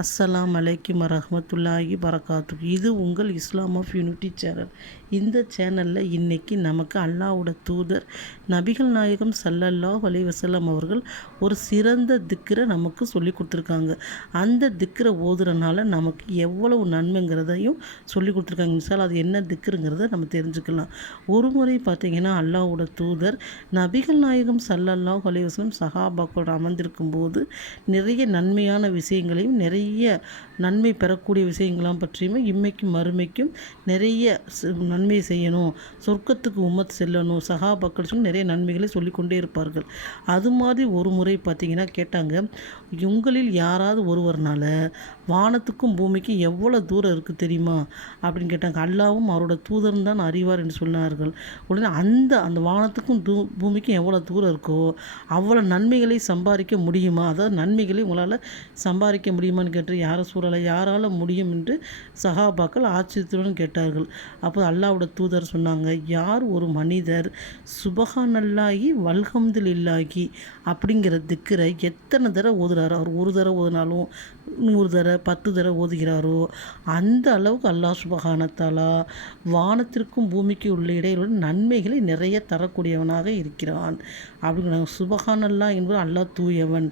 அஸ்ஸலாம் அலைக்கும் வரஹ்மத்துல்லாஹி வரகாத்துஹு. இது உங்கள் இஸ்லாம் ஆஃப் யூனிட்டி சேனல். இந்த சேனலில் இன்றைக்கி நமக்கு அல்லாஹ்வோட தூதர் நபிகள் நாயகம் ஸல்லல்லாஹு அலைஹி வஸல்லம் அவர்கள் ஒரு சிறந்த திக்ரை நமக்கு சொல்லி கொடுத்துருக்காங்க. அந்த திக்ரை ஓதுறனால நமக்கு எவ்வளவு நன்மைங்கிறதையும் சொல்லி கொடுத்துருக்காங்க. மிசால் அது என்ன திக்ருங்கிறத நம்ம தெரிஞ்சுக்கலாம். ஒரு முறை பார்த்திங்கன்னா அல்லாஹ்வோட தூதர் நபிகள் நாயகம் ஸல்லல்லாஹு அலைஹி வஸல்லம் சஹாபாக்களோடு அமர்ந்திருக்கும் போது நிறைய நன்மையான விஷயங்களையும் நிறைய நன்மை பெறக்கூடிய விஷயங்களாம் பற்றியுமே இம்மைக்கும் மறுமைக்கும் நிறைய நன்மை செய்யணும், சொர்க்கத்துக்கு உம்மத் செல்லணும், சஹாபாக்கள் சொல்லி நிறைய நன்மைகளை சொல்லிக்கொண்டே இருப்பார்கள். அது மாதிரி ஒரு முறை பார்த்திங்கன்னா கேட்டாங்க, உங்களில் யாராவது ஒருவர்னால வானத்துக்கும் பூமிக்கும் எவ்வளோ தூரம் இருக்குது தெரியுமா அப்படின்னு கேட்டாங்க. அல்லாவும் அவரோட தூதரும் தான் அறிவார் என்று சொன்னார்கள். உடனே அந்த வானத்துக்கும் பூமிக்கும் எவ்வளோ தூரம் இருக்கோ அவ்வளோ நன்மைகளை சம்பாதிக்க முடியுமா, அதாவது நன்மைகளை உங்களால் சம்பாதிக்க முடியுமான்னு கேட்டு யாரை சூழலை யாரால் முடியும் என்று சஹாபாக்கள் ஆச்சரியத்துடன் கேட்டார்கள். அப்போ அல்லாஹ்வோட தூதர் சொன்னாங்க, யார் ஒரு மனிதர் சுபஹானல்லாஹி வல்ஹம்துலில்லாஹி அப்படிங்கிற திக்ரை எத்தனை தடவை ஓதுறாரோ, அவர் ஒரு தடவை ஓதுனாலும் 100 தடவை 10 தடவை ஓதுகிறாரோ அந்த அளவுக்கு அல்லாஹ் சுபஹானத்தாலா வானத்திற்கும் பூமிக்கு உள்ள இடையிலுள்ள நன்மைகளை நிறைய தரக்கூடியவனாக இருக்கிறான் அப்படிங்கிறாங்க. சுபஹானல்லாஹ் என்பது அல்லாஹ் தூயவன்,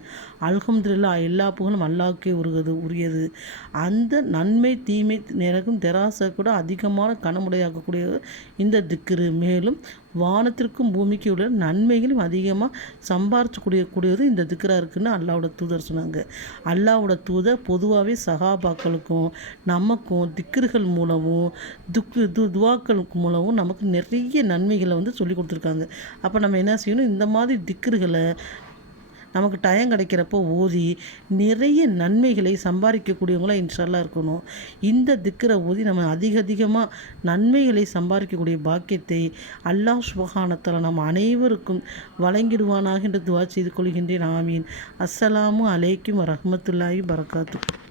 அல்ஹம்துலில்லாஹ் எல்லா புகழும் அல்லாஹ்வுக்கே உரியது. அந்த நன்மை தீமை நேரக்கும் தெராசை கூட அதிகமான கனமுடையாக்கக்கூடியது இந்த திக்ரு. மேலும் வானத்திற்கும் பூமிக்கு உள்ள நன்மைகளும் அதிகமாக சம்பாரிச்சக்கூடியது இந்த திக்ரா இருக்குன்னு அல்லாஹ்வோட தூதர் சொன்னாங்க. அல்லாஹ்வோட தூதர் பொதுவாகவே சஹாபாக்களுக்கும் நமக்கும் திக்ருகள் மூலமும் துவாக்கள் மூலமும் நமக்கு நிறைய நன்மைகளை சொல்லி கொடுத்துருக்காங்க. அப்போ நம்ம என்ன செய்யணும், இந்த மாதிரி திக்ருகளை நமக்கு டைம் கிடைக்கிறப்போ ஓதி நிறைய நன்மைகளை சம்பாதிக்கக்கூடியவங்களாம் இன்ஷால்லா இருக்கணும். இந்த திக்ரை ஓதி நம்ம அதிகமாக நன்மைகளை சம்பாதிக்கக்கூடிய பாக்கியத்தை அல்லாஹ் சுப்ஹானஹு நம்ம அனைவருக்கும் வழங்கிடுவானாக என்று துவா செய்து கொள்கின்றேன். ஆமீன். அஸ்ஸலாமு அலைக்கும் வரஹ்மத்துல்லாஹி வரகாத்துஹு.